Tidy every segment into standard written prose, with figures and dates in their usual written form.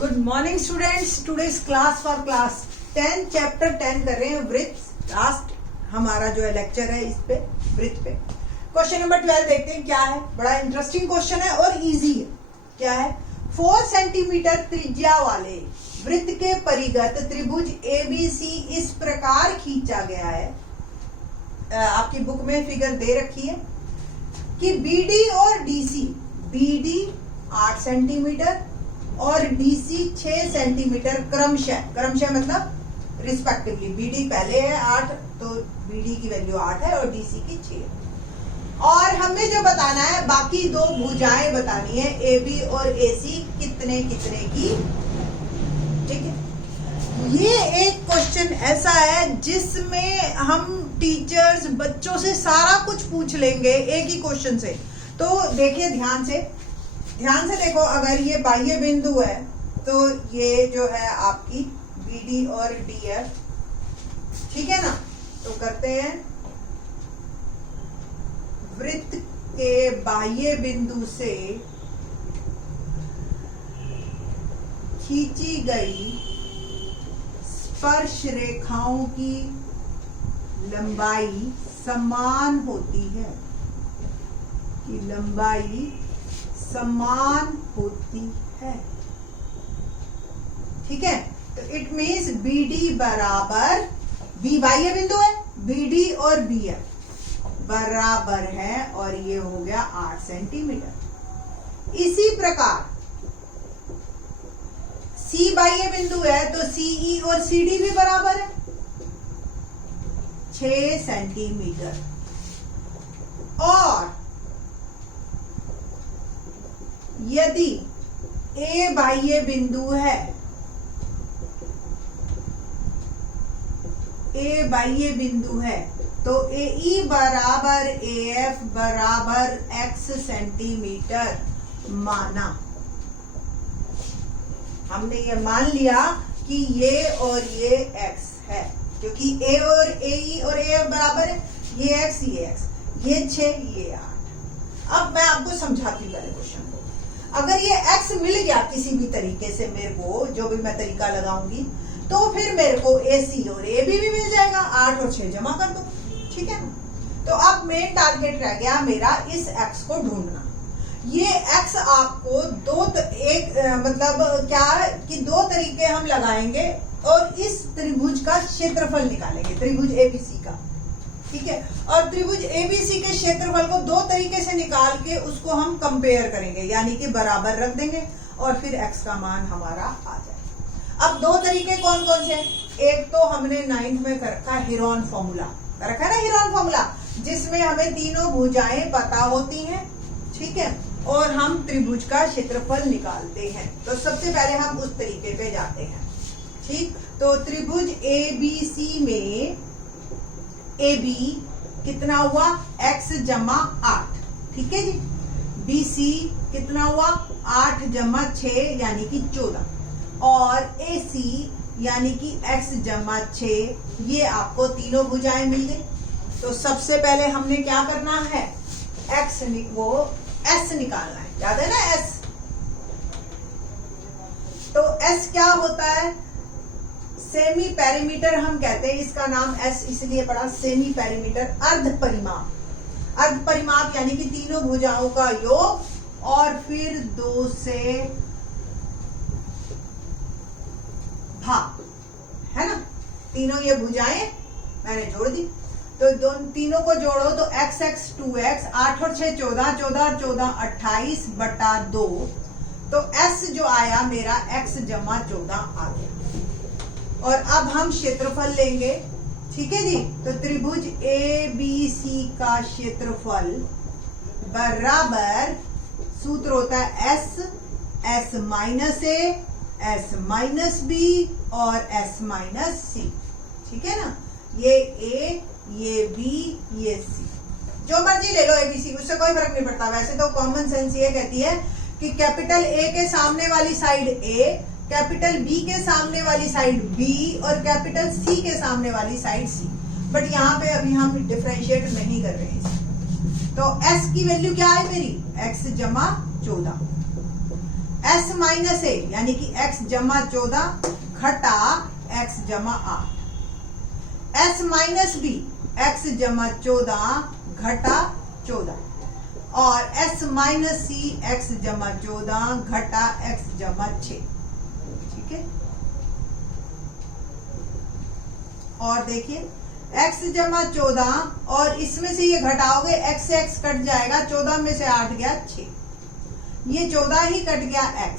Good morning students. Today's class for class 10 chapter 10 कर रहे हैं वृत्त। लास्ट हमारा जो है लेक्चर है इस पे वृत्त पे। क्वेश्चन नंबर 12 देखते हैं क्या है। बड़ा इंटरेस्टिंग क्वेश्चन है और इजी है। क्या है? 4 सेंटीमीटर त्रिज्या वाले वृत्त के परिगत त्रिभुज ABC इस प्रकार खींचा गया है। आपकी बुक में फिगर दे रखी है कि BD और DC, BD 8 सेंटीमीटर और DC 6 सेंटीमीटर क्रमशः मतलब रिस्पेक्टिवली। BD पहले है 8 तो BD की वैल्यू 8 है और DC की 6 है। और हमें जो बताना है बाकी दो भुजाएं बतानी है AB और AC कितने कितने की। ठीक है, ये एक क्वेश्चन ऐसा है जिसमें हम टीचर्स बच्चों से सारा कुछ पूछ लेंगे एक ही क्वेश्चन से। तो देखिए ध्यान से देखो। अगर ये बाह्य बिंदु है तो ये जो है आपकी BD और D है। ठीक है ना? तो करते हैं वृत्त के बाह्य बिंदु से खींची गई स्पर्श रेखाओं की लंबाई समान होती है कि लंबाई समान होती है। ठीक है, तो इट मीन्स BD बराबर B बाह्य बिंदु है, BD और BF बराबर है और ये हो गया 8 सेंटीमीटर। इसी प्रकार C बाह्य बिंदु है तो CE और CD भी बराबर है 6 सेंटीमीटर। और यदि A बाह्य बिंदु है, A बाह्य बिंदु है तो AE बराबर AF बराबर X सेंटीमीटर माना। हमने ये मान लिया कि ये और ये X है क्योंकि A और AE और AF बराबर है। ये X ये X, ये 6 ये 8। अब मैं आपको समझाती हूँ पहले क्वेश्चन को। अगर ये X मिल गया किसी भी तरीके से मेरे को, जो भी मैं तरीका लगाऊंगी, तो फिर मेरे को AC और AB भी मिल जाएगा। 8 और 6 जमा कर दो। ठीक है ना? तो अब मेन टारगेट रह गया मेरा इस X को ढूंढना। ये X आपको मतलब क्या कि 2 तरीके हम लगाएंगे और इस त्रिभुज का क्षेत्रफल निकालेंगे, त्रिभुज ABC का। ठीक है, और त्रिभुज ABC के क्षेत्रफल को 2 तरीके से निकाल के उसको हम कंपेयर करेंगे, यानी कि बराबर रख देंगे और फिर X का मान हमारा आ जाए। अब 2 तरीके कौन कौन से? एक तो हमने 9th में कर रखा हेरोन फॉर्मूला, रखा है ना हेरोन फॉर्मूला, जिसमें हमें तीनों भुजाएं पता होती हैं। ठीक है, और हम त्रिभुज का क्षेत्रफल निकालते हैं। तो सबसे पहले हम उस तरीके पे जाते हैं। ठीक, तो त्रिभुज ABC में AB कितना हुआ? X जमा 8। ठीक है जी। BC कितना हुआ? 8 जमा 6 यानी कि 14। और AC यानी कि X जमा 6, ये आपको तीनों भुजाएं मिल गई। तो सबसे पहले हमने क्या करना है? S निकालना है। याद है ना S? तो S क्या होता है? सेमी पेरीमीटर हम कहते हैं। इसका नाम S इसलिए पड़ा, सेमी पेरीमीटर, अर्ध परिमाप। अर्ध परिमाप यानी कि तीनों भुजाओं का योग और फिर 2 से भाग, है ना? तीनों ये भुजाएं मैंने जोड़ दी, तो तीनों को जोड़ो तो x 2x, 8 और 6 14, 14 और 14 28 बटा 2। तो S जो आया मेरा X जमा 14 आ गया। और अब हम क्षेत्रफल लेंगे। ठीक है जी। तो त्रिभुज ABC का क्षेत्रफल बराबर सूत्र होता है S minus A, S minus B और S माइनस C। ठीक है ना? ये A, ये B, ये C, जो मर्जी ले लो ABC, उससे कोई फर्क नहीं पड़ता। वैसे तो कॉमन सेंस ये कहती है कि कैपिटल A के सामने वाली साइड A, कैपिटल B के सामने वाली साइड B और कैपिटल C के सामने वाली साइड C। बट यहाँ पे अभी हम डिफरेंशिएट नहीं कर रहे हैं। तो S की वैल्यू क्या है मेरी? X जमा 14। s माइनस ए यानी कि x जमा 14 घटा x जमा 8, s माइनस बी x जमा 14 घटा 14, और s माइनस सी x जमा 14 घटा x जमा 6। ठीक है, और देखिए x जमा 14 और इसमें से ये घटाओगे x से x कट जाएगा, 14 में से 8 गया 6, ये 14 ही कट गया x,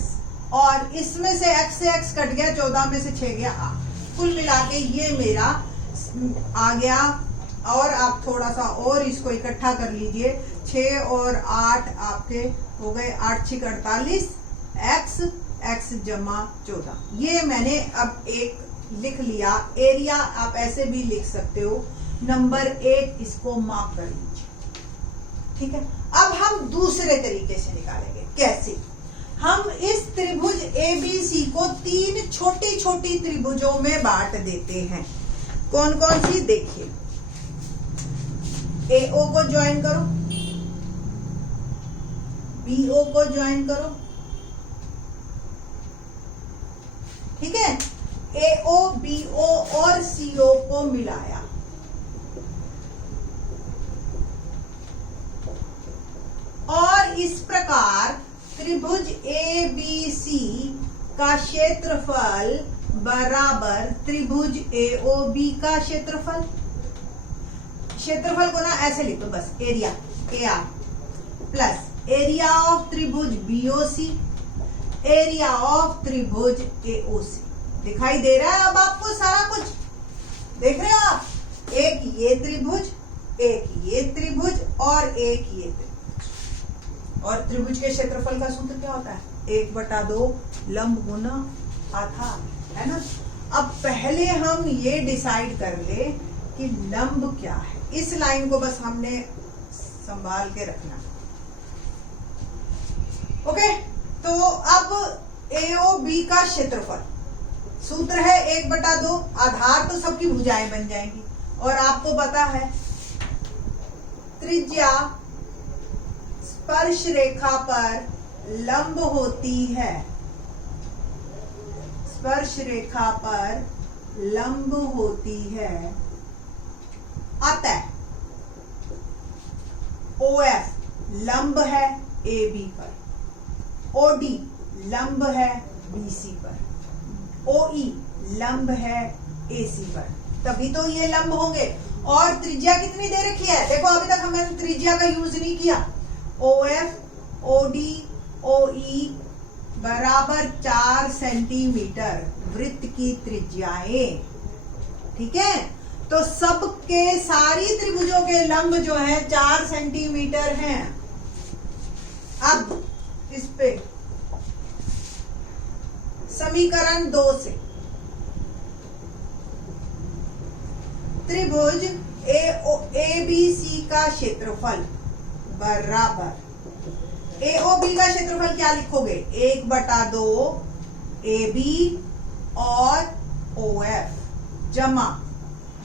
और इसमें से x कट गया, 14 में से 6 गया 8, कुल मिला के ये मेरा आ गया। और आप थोड़ा सा और इसको इकट्ठा कर लीजिए, 6 और 8 आपके हो गए 8 6 48 x जमा 14। ये मैंने अब एक लिख लिया। एरिया आप ऐसे भी लिख सकते हो, नंबर 1 इसको मार्क कर लीजिए। ठीक है, अब हम दूसरे तरीके से निकालेंगे। कैसे? हम इस त्रिभुज ABC को 3 छोटी छोटी त्रिभुजों में बांट देते हैं। कौन कौन सी? देखिए, AO को ज्वाइन करो, BO को ज्वाइन करो। ठीक है, AO, BO और CO को मिलाया, और इस प्रकार त्रिभुज ABC का क्षेत्रफल बराबर त्रिभुज AOB का क्षेत्रफल। क्षेत्रफल को ना ऐसे लिखो बस, area AR plus area of त्रिभुज BOC, एरिया ऑफ त्रिभुज AOC। दिखाई दे रहा है अब आपको सारा कुछ? देख रहे हो आप? एक ये त्रिभुज, एक ये त्रिभुज और एक ये त्रिभुज। और त्रिभुज के क्षेत्रफल का सूत्र क्या होता है? 1/2 लंब गुना आधार, है ना। अब पहले हम ये डिसाइड कर ले कि लंब क्या है। इस लाइन को बस हमने संभाल के रखना। ओके, तो अब AOB का क्षेत्रफल सूत्र है 1/2, आधार तो सबकी भुजाएं बन जाएंगी, और आपको पता है त्रिज्या स्पर्श रेखा पर लंब होती है, स्पर्श रेखा पर लंब होती है। अतः OF लंब है AB पर, OD लंब है BC पर, OE लंब है AC पर, तभी तो ये लंब होंगे। और त्रिज्या कितनी दे रखी है? देखो अभी तक हमने त्रिज्या का यूज नहीं किया। OF, OD, OE बराबर 4 सेंटीमीटर वृत्त की त्रिज्याएं। ठीक है, तो सबके सारी त्रिभुजों के लंब जो है 4 सेंटीमीटर हैं। अब इस पे समीकरण 2 से त्रिभुज ABC का क्षेत्रफल बराबर AOB का क्षेत्रफल क्या लिखोगे? 1/2 AB और OF जमा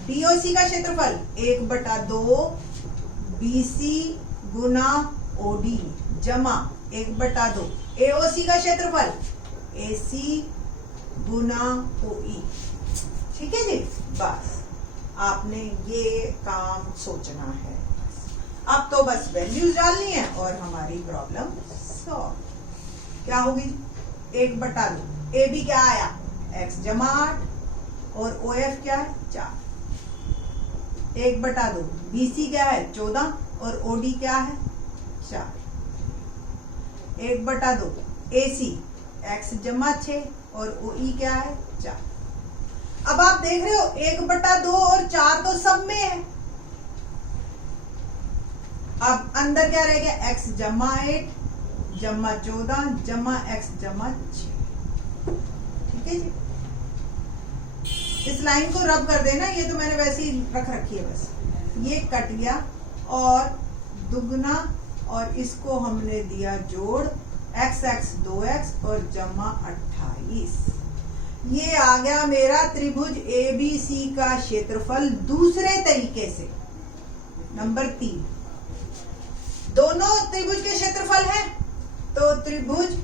BOC का क्षेत्रफल 1/2 BC गुना OD जमा 1/2 AOC का क्षेत्रफल AC गुना OE। ठीक है जी, बस आपने ये काम सोचना है। अब तो बस वैल्यूज डालनी है और हमारी प्रॉब्लम सॉल्व। क्या होगी? 1/2 AB क्या आया? x जमा 8 और OF क्या है? 4। 1/2 BC क्या है? 14 और OD क्या है? 4। 1/2 AC x जमा 6 और OE क्या है? 4। अब आप देख रहे हो 1/2 और 4 तो सब में है। अब अंदर क्या रह गया? x जमा 8 जमा 14 जमा x जमा 6। ठीक है जी, इस लाइन को रब कर देना, ये तो मैंने वैसे ही रख रखी है बस। ये कट गया और दुगना, और इसको हमने दिया जोड़ x 2x और जमा 28। ये आ गया मेरा त्रिभुज ABC का क्षेत्रफल दूसरे तरीके से। नंबर 3, दोनों त्रिभुज के क्षेत्रफल है, तो त्रिभुज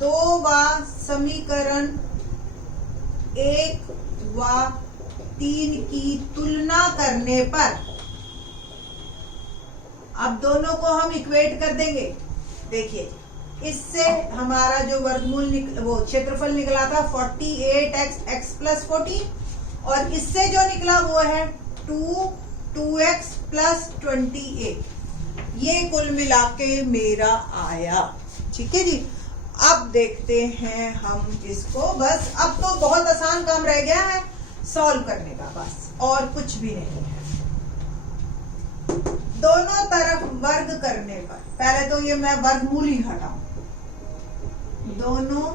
2 व समीकरण 1 व 3 की तुलना करने पर, अब दोनों को हम इक्वेट कर देंगे। देखिए इससे हमारा जो वर्गमूल वो क्षेत्रफल निकला था 48x x प्लस 14, और इससे जो निकला वो है 2x प्लस 28। ये कुल मिला के मेरा आया। ठीक है जी। अब देखते हैं हम इसको, बस अब तो बहुत आसान काम रह गया है सॉल्व करने का, बस और कुछ भी नहीं है। दोनों तरफ वर्ग करने पर, पहले तो ये मैं वर्गमूल ही हटाऊं, दोनों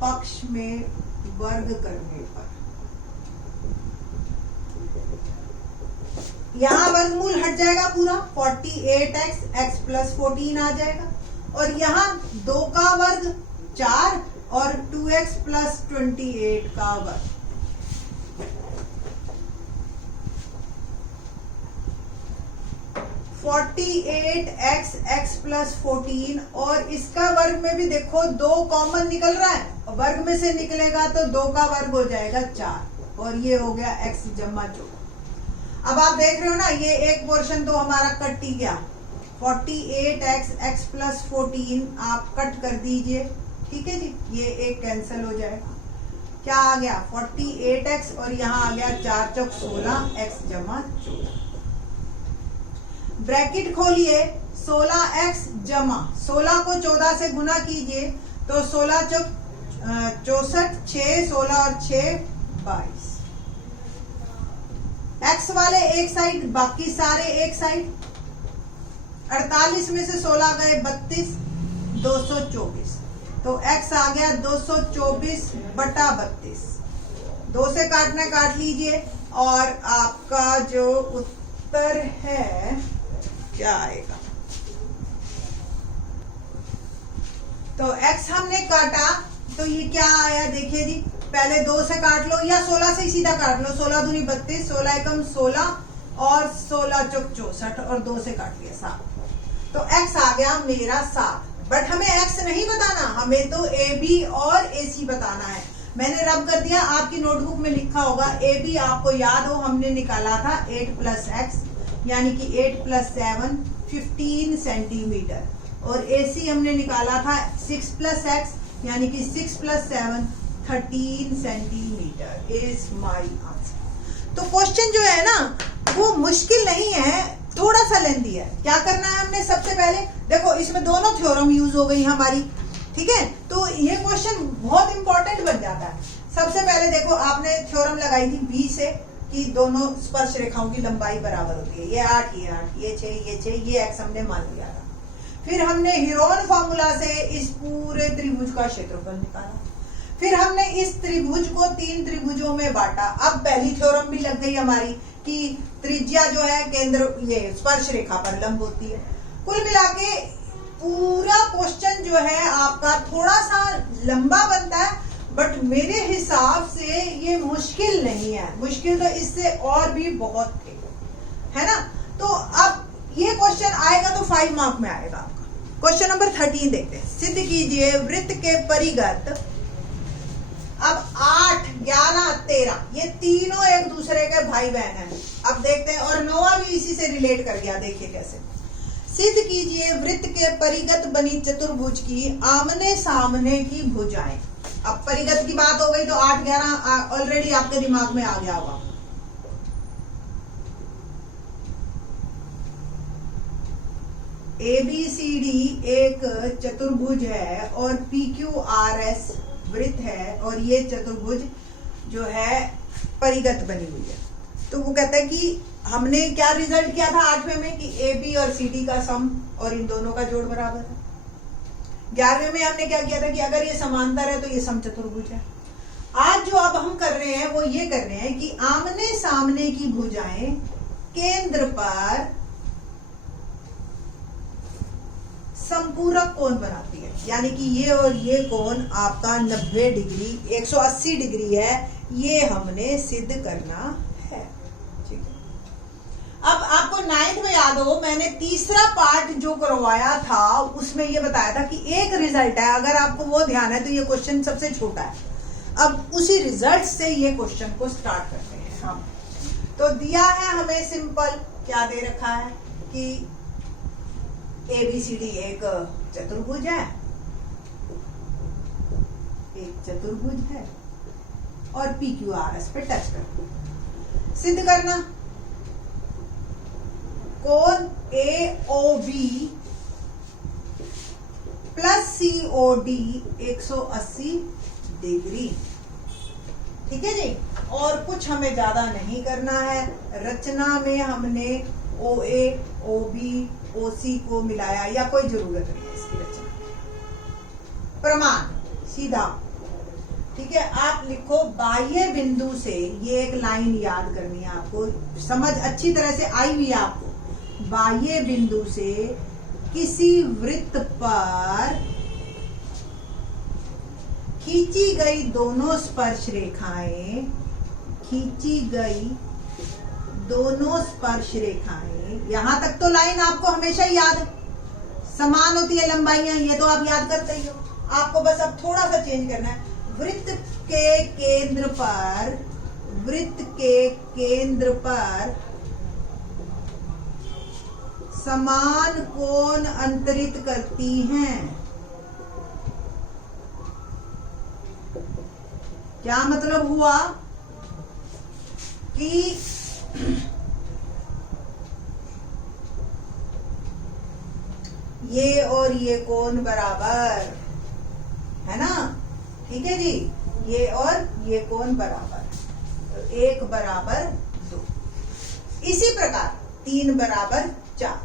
पक्ष में वर्ग करने पर, यहां वर्गमूल हट जाएगा पूरा, 48x x प्लस 14 आ जाएगा, और यहां 2 का वर्ग 4 और 2x प्लस 28 का वर्ग। x प्लस 14 और इसका वर्ग में भी देखो 2 कॉमन निकल रहा है, वर्ग में से निकलेगा तो 2 का वर्ग हो जाएगा 4, और ये हो गया x जमा 14। अब आप देख रहे हो ना, ये एक पोर्शन तो हमारा कट ही गया, 48x प्लस 14 आप कट कर दीजिए। ठीक है जी, ये एक कैंसिल हो जाएगा। क्या आ गया 48x और यहाँ आ गया 4 चौक 16 x जमा 14। ब्रैकेट खोलिए, 16x जमा 16 को 14 से गुना कीजिए तो 16 चौक 64, 6 16 और 6 22। x वाले एक साइड, बाकी सारे एक साइड। 48 में से 16 गए 32, 224, तो x आ गया 224 बटा 32। 2 से काटना काट लीजिए, और आपका जो उत्तर है क्या आएगा, तो x हमने काटा तो ये क्या आया, देखिए जी, पहले 2 से काट लो या 16 से ही सीधा काट लो, 16 दूनी 32, 16 एकम 16 और 16 चौक 64, और 2 से काट लिया 7, तो x आ गया मेरा 7। बट हमें x नहीं बताना, हमें तो AB और AC बताना है। मैंने रब कर दिया, आपकी नोटबुक में लिखा होगा। AB आपको याद हो हमने निकाला था 8 प्लस x, यानी कि 8 प्लस 7 15 सेंटीमीटर, और AC हमने निकाला था 6 प्लस x, यानी कि 6 plus 7 13 centimetre is my answer. तो क्वेश्चन जो है ना वो मुश्किल नहीं है, थोड़ा सा लेंथी है। क्या करना है हमने, सबसे पहले देखो इसमें दोनों थ्योरम यूज हो गई हमारी। ठीक है, तो ये क्वेश्चन बहुत इंपॉर्टेंट बन जाता है। सबसे पहले देखो आपने थ्योरम लगाई थी B से कि दोनों स्पर्श रेखाओं की लंबाई बराबर होती है, ये 8 ये 8 ये 6 ये 6, ये x हमने मान लिया था। फिर हमने हीरोन फॉर्मूला से इस पूरे त्रिभुज का क्षेत्रफल निकाला। फिर हमने इस त्रिभुज को 3 त्रिभुजों में बांटा। अब पहली थ्योरम भी लग गई हमारी कि त्रिज्या जो है केंद्र ये स्पर्श रेखा पर लंब होती है। कुल मिला के पूरा क्वेश्चन जो है आपका थोड़ा सा लंबा बनता है, बट मेरे हिसाब से ये मुश्किल नहीं है। मुश्किल तो इससे और भी बहुत थे, है ना। तो अब ये क्वेश्चन आएगा तो 5 मार्क में आएगा आपका। क्वेश्चन नंबर 13 देखते हैं। सिद्ध कीजिए वृत्त के परिगत, अब 8, 11, 13 ये तीनों एक दूसरे के भाई बहन हैं। अब देखते हैं, और नोवा भी इसी से रिलेट कर गया, देखिए कैसे। सिद्ध कीजिए वृत्त के परिगत बनी चतुर्भुज की आमने सामने की भुजाएं। अब परिगत की बात हो गई तो 8, 11 ऑलरेडी आपके दिमाग में आ गया होगा। ABCD एक चतुर्भुज है और PQRS वृत्त है, और ये चतुर्भुज जो है परिगत बनी हुई है। तो वो कहता है कि हमने क्या रिजल्ट किया था 8वें में कि AB और CD का सम और इन दोनों का जोड़ बराबर है। 11वें में हमने क्या किया था कि अगर ये समांतर है तो ये समचतुर्भुज है। आज जो अब हम कर रहे हैं वो ये कर रहे हैं कि आमने सामने की भुजाएं केंद्र पर संपूरक कोण बनाती है, यानी कि ये और ये कोण आपका 90 डिग्री 180 डिग्री है। ये हमने सिद्ध करना है। ठीक है, अब आपको आपको 9th में याद हो, मैंने तीसरा पार्ट जो करवाया था उसमें ये बताया था कि एक रिजल्ट है, अगर आपको वो ध्यान है तो ये क्वेश्चन सबसे छोटा है। अब उसी रिजल्ट से ये क्वेश्चन को स्टार्ट करते हैं हम। तो दिया है हमें सिंपल, क्या दे रखा है कि ABCD एक चतुर्भुज है, और PQRS पे टच करना, सिद्ध करना कोण AOB प्लस COD 180 डिग्री। ठीक है जी, और कुछ हमें ज्यादा नहीं करना है। रचना में हमने OA, OB, OC को मिलाया, या कोई जरूरत नहीं है इसकी रचना में। प्रमाण सीधा, ठीक है। आप लिखो बाह्य बिंदु से, ये एक लाइन याद करनी है आपको, समझ अच्छी तरह से आई हुई है आपको। बाह्य बिंदु से किसी वृत्त पर खींची गई दोनों स्पर्श रेखाएं, यहां तक तो लाइन आपको हमेशा याद है, समान होती है लंबाइयां, ये तो आप याद करते ही हो। आपको बस अब थोड़ा सा चेंज करना है। वृत्त के केंद्र पर समान कोण अंतरित करती हैं। क्या मतलब हुआ कि ये और ये कोण बराबर है ना, ठीक है जी, ये और ये कोण बराबर, तो 1 बराबर 2। इसी प्रकार 3 बराबर 4,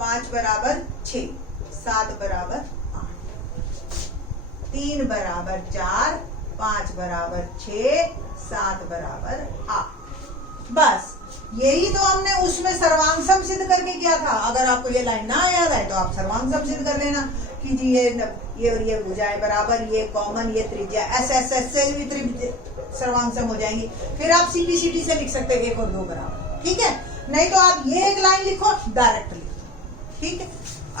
5 बराबर 6, 7 बराबर 8, 3 बराबर 4, 5 बराबर 6, 7 बराबर 8। बस यही तो हमने उसमें सर्वांग सिद्ध करके किया था। अगर आपको ये लाइन ना याद आए तो आप सर्वांग सिद्ध कर लेना कि जी ये और ये भुजाएं बराबर, ये कॉमन, ये त्रिज्या, ऐसे से भी सर्वांग हो जाएंगी। फिर आप CPCD से लिख सकते हैं 1 और 2 बराबर, ठीक है। नहीं तो आप ये एक लाइन लिखो, डायरेक्ट लिखो, ठीक है।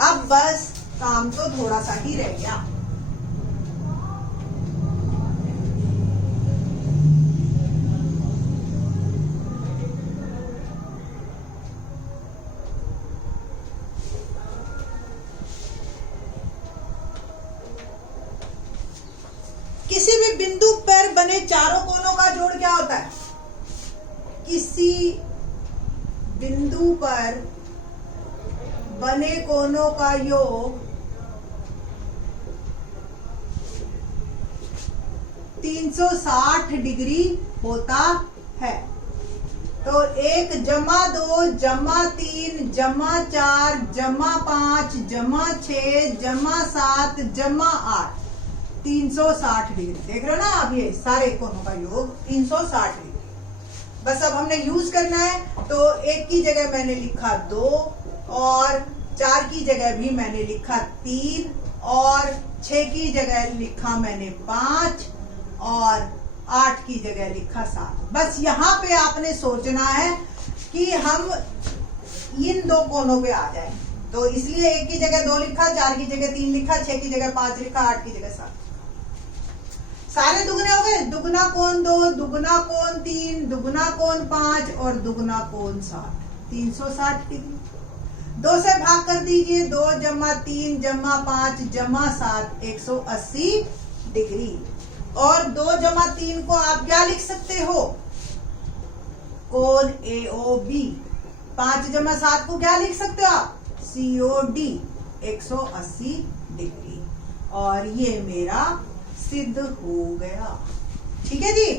अब बस काम तो थोड़ा सा ही रह गया। किसी भी बिंदु पर बने चारों कोणों का जोड़ क्या होता है? किसी बिंदु पर बने कोणों का योग 360 डिग्री होता है। तो 1 + 2 + 3 + 4 + 5 + 6 + 7 + 8 360 डिग्री। देख रहे हो ना आप, ये सारे कोणों का योग 360 डिग्री। बस अब हमने यूज करना है, तो 1 की जगह मैंने लिखा 2, और 4 की जगह भी मैंने लिखा 3, और 6 की जगह लिखा मैंने 5, और 8 की जगह लिखा 7। बस यहाँ पे आपने सोचना है कि हम इन 2 कोणों पे आ जाए। तो इसलिए 1 की जगह 2 लिखा, 4 की जगह 3 लिखा, 6 की जगह 5 लिखा, 8 की जगह 7। सारे दुगने हो गए, दुगना कोण 2, दुगना कोण 3, दुगना कोण 5 और दुगना कोण 60, 360 डिग्री। 2 से भाग कर दीजिए, 2 + 3 + 5 + 7 180 डिग्री। और 2 + 3 को आप क्या लिख सकते हो? कोण AOB। 5 + 7 को क्या लिख सकते हो आप? COD 180 degree. और ये मेरा सिद्ध हो गया, ठीक है जी।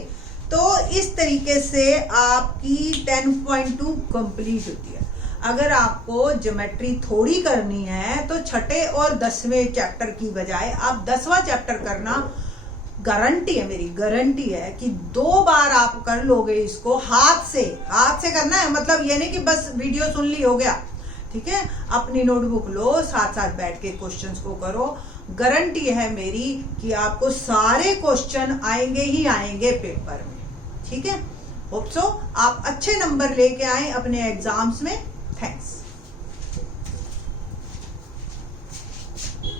तो इस तरीके से आपकी 10.2 कंप्लीट होती है। अगर आपको ज्योमेट्री थोड़ी करनी है तो छठे और 10वें चैप्टर की बजाय आप 10वां चैप्टर करना, गारंटी है, मेरी गारंटी है कि 2 बार आप कर लोगे इसको। हाथ से करना है, मतलब ये नहीं कि बस वीडियो सुन ली हो गया, ठीक है। अपनी नोटबुक लो, साथ साथ बैठ के क्वेश्चंस को करो। गारंटी है मेरी कि आपको सारे क्वेश्चन आएंगे ही आएंगे पेपर में, ठीक है। होप सो आप अच्छे नंबर लेके आए अपने एग्जाम्स में। थैंक्स।